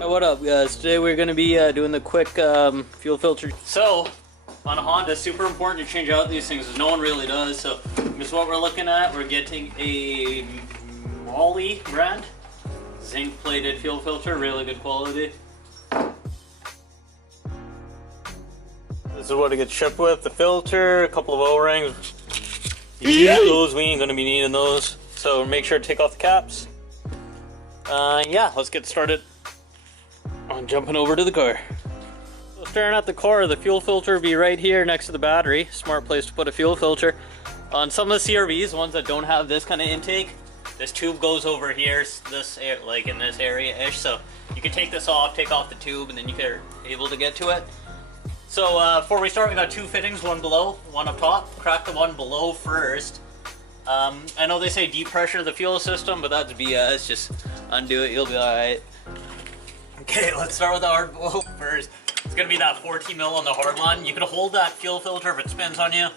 What up, guys? Today we're going to be doing the quick fuel filter. So, on a Honda, it's super important to change out these things as no one really does. So, this is what we're looking at. We're getting a Moly brand zinc plated fuel filter, really good quality. This is what it gets shipped with, the filter, a couple of O-rings. Those, we ain't going to be needing those. So make sure to take off the caps. Yeah, let's get started on jumping over to the car. So staring at the car, the fuel filter will be right here next to the battery. Smart place to put a fuel filter. On some of the CRVs, ones that don't have this kind of intake, this tube goes over here, like in this area-ish. So you can take this off, take off the tube, and then you're able to get to it. So before we start, we got two fittings, one below, one up top. Crack the one below first. I know they say deep pressure the fuel system, but that's BS. Just undo it, you'll be alright. Okay, let's start with the hard blow first. It's gonna be that 14 mil on the hard line. You can hold that fuel filter if it spins on you.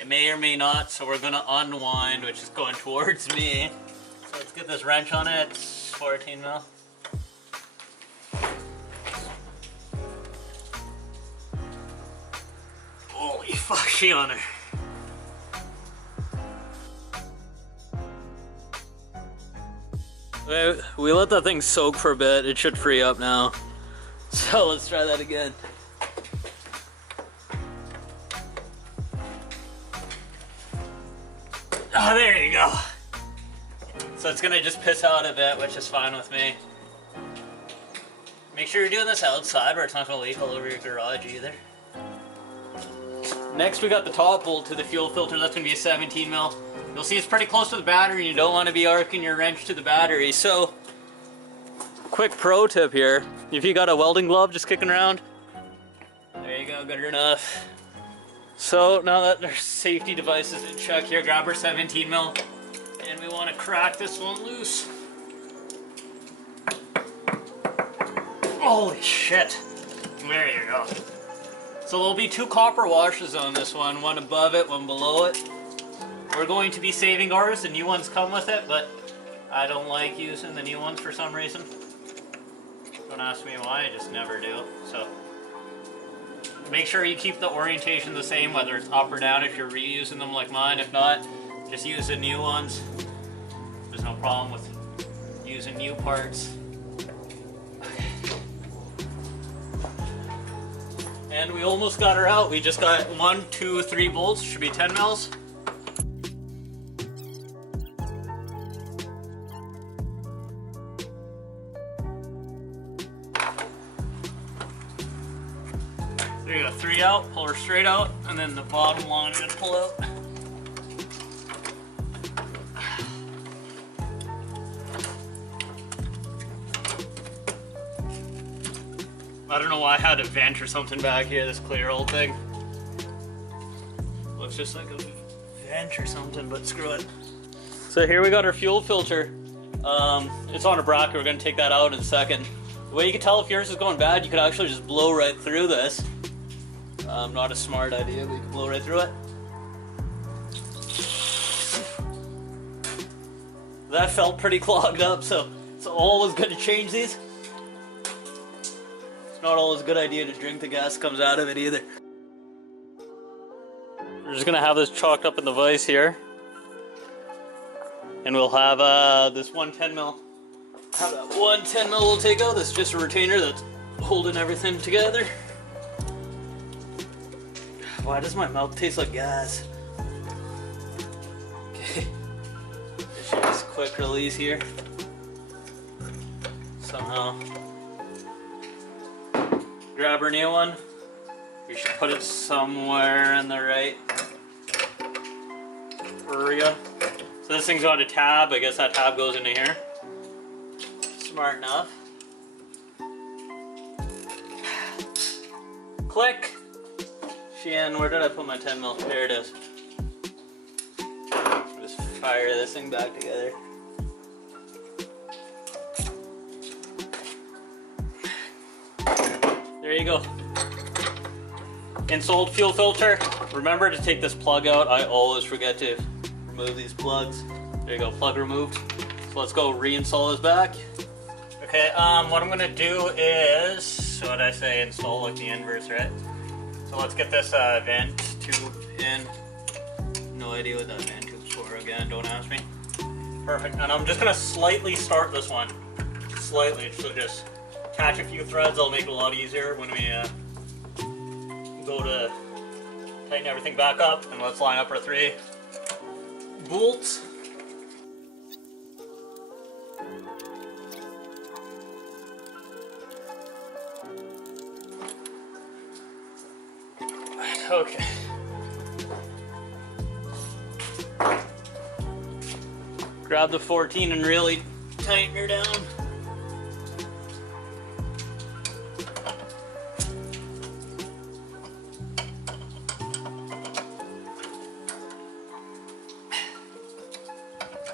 It may or may not, so we're gonna unwind, which is going towards me. So let's get this wrench on it. It's 14 mil. Holy fuck, she on her. We let that thing soak for a bit. It should free up now. So let's try that again. Oh, there you go. So it's gonna just piss out a bit, which is fine with me. Make sure you're doing this outside where it's not gonna leak all over your garage either. Next we got the top bolt to the fuel filter. That's gonna be a 17 mil. You'll see it's pretty close to the battery and you don't want to be arcing your wrench to the battery. So, quick pro tip here. If you got a welding glove just kicking around, there you go, good enough. So now that there's safety devices in check here, grab our 17 mil and we want to crack this one loose. Holy shit. There you go. So there'll be two copper washers on this one above it, one below it. We're going to be saving ours, the new ones come with it, but I don't like using the new ones for some reason. Don't ask me why, I just never do. So make sure you keep the orientation the same, whether it's up or down if you're reusing them like mine. If not, just use the new ones. There's no problem with using new parts. And we almost got her out. We just got 1, 2, 3 bolts. Should be 10 mils. There you go, 3 out. Pull her straight out, and then the bottom line I'm gonna pull out. I don't know why I had a vent or something back here, this clear old thing. Looks just like a vent or something, but screw it. So here we got our fuel filter. It's on a bracket, we're gonna take that out in a second. The way you can tell if yours is going bad, you could actually just blow right through this. Not a smart idea, but you can blow right through it. That felt pretty clogged up, so it's always good to change these. Not always a good idea to drink the gas that comes out of it either. We're just gonna have this chalked up in the vise here, and we'll have this 110 mil. Have that 110 mil we'll take out. That's just a retainer that's holding everything together. Why does my mouth taste like gas? Okay, just quick release here. Somehow. Grab our new one. We should put it somewhere in the right area. So this thing's got a tab. I guess that tab goes into here. Smart enough. Click. Sheehan, where did I put my 10 mil? There it is. Just fire this thing back together. There you go. Installed fuel filter. Remember to take this plug out. I always forget to remove these plugs. There you go, plug removed. So let's go reinstall this back. Okay. Okay, what I'm gonna do is, what I say, install like the inverse, right? So let's get this vent tube in. No idea what that vent tube's for again, don't ask me. Perfect, and I'm just gonna slightly start this one. Slightly, so just catch a few threads, that'll make it a lot easier when we go to tighten everything back up. And let's line up our 3 bolts. Okay. Grab the 14 and really tighten her down.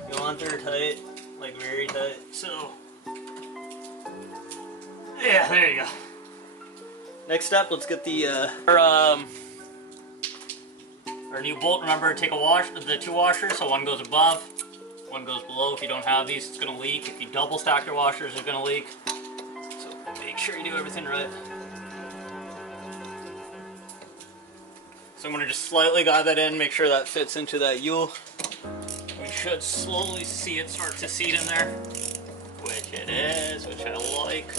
You want her tight, like very tight, so yeah, there you go. Next step, let's get the our new bolt. Remember, take the 2 washers, so one goes above, one goes below. If you don't have these, it's gonna leak. If you double stack your washers, it's gonna leak. So make sure you do everything right. So I'm gonna just slightly guide that in, make sure that fits into that U. We should slowly see it start to seat in there, which it is, which I like.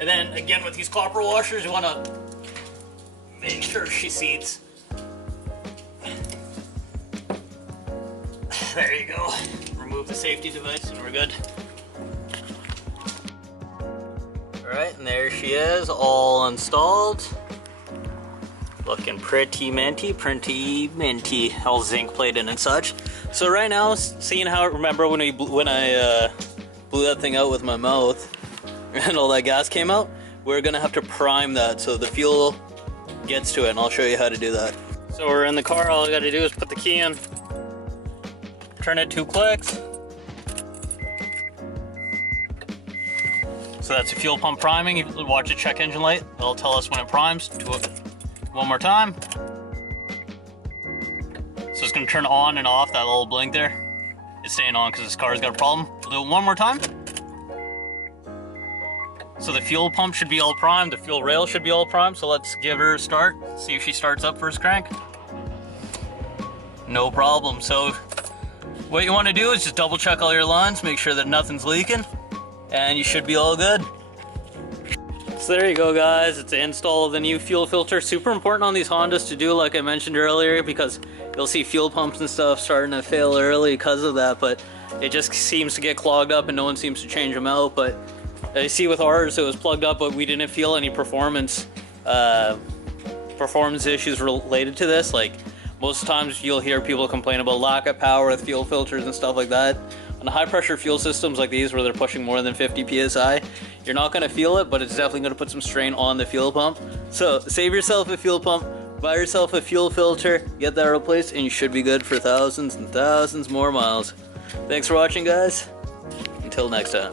And then again with these copper washers, you wanna make sure she seats. There you go. Remove the safety device and we're good. Alright, and there she is, all installed. Looking pretty minty, all zinc plated and such. So right now, seeing how, remember when I blew that thing out with my mouth and all that gas came out? We're gonna have to prime that so the fuel gets to it, and I'll show you how to do that. So we're in the car, all I gotta do is put the key in, turn it 2 clicks. So that's a fuel pump priming. You watch the check engine light, it'll tell us when it primes. Do it one more time. So it's gonna turn on and off, that little blink there. It's staying on because this car's got a problem. We'll do it one more time. So the fuel pump should be all primed, the fuel rail should be all primed, so let's give her a start, see if she starts up first crank. No problem. So what you want to do is just double check all your lines, make sure that nothing's leaking, and you should be all good. So there you go guys, it's the install of the new fuel filter. Super important on these Hondas to do, like I mentioned earlier, because you'll see fuel pumps and stuff starting to fail early because of that, but it just seems to get clogged up and no one seems to change them out. But I see with ours it was plugged up, but we didn't feel any performance issues related to this. Like most times you'll hear people complain about lack of power with fuel filters and stuff like that. On high pressure fuel systems like these where they're pushing more than 50 psi, you're not going to feel it, but it's definitely going to put some strain on the fuel pump. So save yourself a fuel pump, buy yourself a fuel filter, get that replaced, and you should be good for thousands and thousands more miles. Thanks for watching guys, until next time.